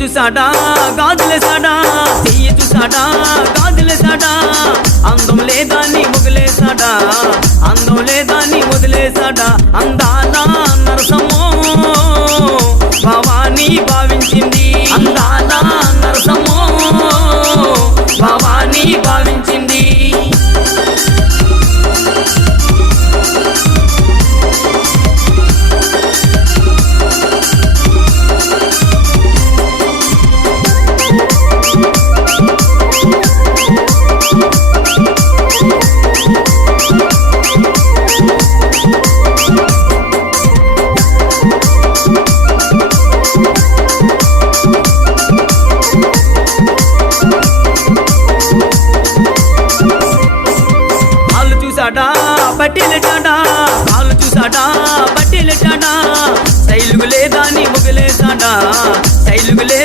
చూసాడా గాజులేసాడా, చెయ్యి చూసాడా గాజులేసాడా, అందం లేదా నీ వదిలేసాడా, అందం లేదా నీ వదిలేసాడా. అందాల నరసమో భవానీ భావించింది, అందాల నరసమో భవానీ భావించింది. పట్టిల